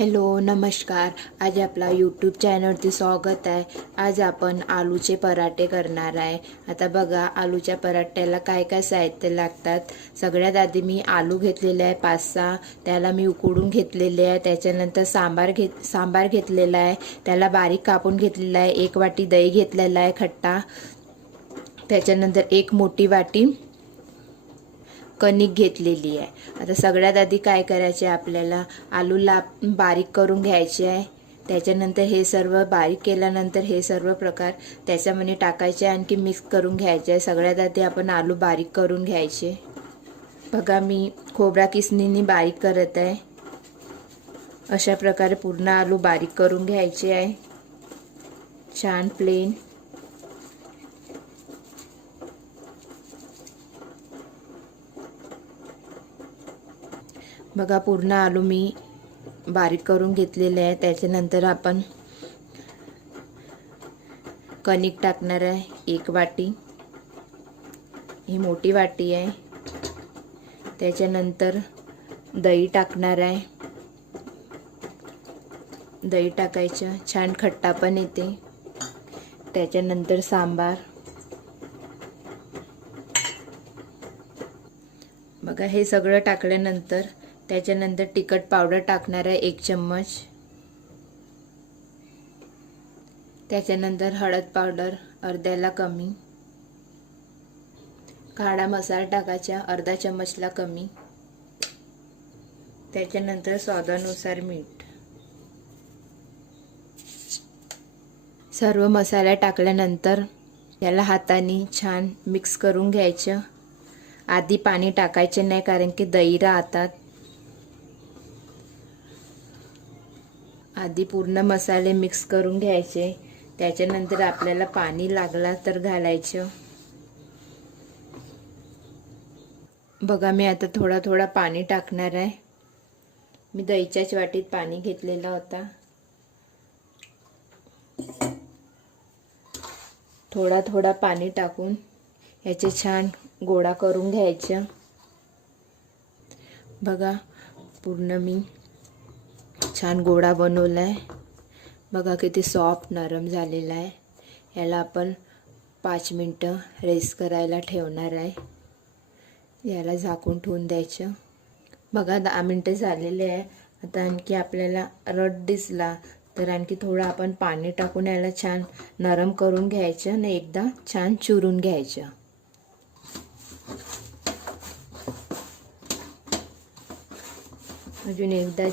Hello नमस्कार। आज आपला यूट्यूब चॅनलवरती स्वागत आहे। आज आपण आलूचे पराठे करणार आहे। आता बघा आलूच्या पराठ्याला काय काय साहित्य लागतात। सगळ्यात आधी मी आलू घेतलेले आहे 5-6, त्याला मी उकडून घेतलेले आहे। त्याच्यानंतर सांबार घेतलेला आहे, त्याला बारीक कापून घेतलेला आहे। 1 वाटी दही घेतलेला आहे खट्टा। त्याच्यानंतर 1 मोठी वाटी कणिक घेतलेली आहे। आता सगळ्यात आधी काय करायचे, आपल्याला आलूला बारीक करून घ्यायचे आहे। त्याच्यानंतर हे सर्व बारीक केल्यानंतर हे सर्व प्रकार त्याच्यामध्ये टाकायचे, आणखी मिक्स करून घ्यायचे आहे। सगळ्यात आधी आपण आलू बारीक करून घ्यायचे। बघा मी खोबरा किसणीने बारीक करत आहे। अशा प्रकारे पूर्ण आलू बारीक करून घ्यायचे आहे, छान प्लेन। बघा पूर्ण आलू मी बारीक करून घेतलेले आहे। त्याच्यानंतर आपण कणिक टाकणार आहे 1 वाटी, ही मोठी वाटी आहे। त्याच्यानंतर दही टाकणार आहे, दही टाकायचं, छान खट्टा पण येते। त्याच्यानंतर सांबार, बघा हे सगळं टाकल्यानंतर त्याच्यानंतर तिखट पावडर टाकणार आहे 1 चम्मच। त्याच्यानंतर हळद पावडर अर्ध्याला कमी, काळा मसाला टाकायचा अर्धा चम्मचला कमी। त्याच्यानंतर स्वादानुसार मीठ। सर्व मसाला टाकल्यानंतर याला हाताने छान मिक्स करून घ्यायचं। आधी पाणी टाकायचे नाही, कारण की दही राहतात। आधी पूर्ण मसाले मिक्स करून घ्यायचे। त्याच्यानंतर आपल्याला पाणी लागला तर घालायचं। बघा मी आता थोडा थोडा पाणी टाकणार आहे। मी दहीच्याच वाटीत पाणी घेतलेला होता। थोडा थोडा पाणी टाकून याचे छान गोळा करून घ्यायचं। बघा पूर्ण मी छान गोळा बनवलाय। बघा किती सॉफ्ट नरम झालेला आहे। याला आपण 5 मिनिटं रेस्ट करायला ठेवणार आहे। याला झाकून ठेवून द्यायचं। बघा 10 मिनिटं झालेले आहे। आता आणखी आपल्याला रट दिसला तर आणखी थोडं आपण पाणी टाकून याला छान नरम करून घ्यायचं आणि एकदा छान चुरून घ्यायचं। अजून एकदा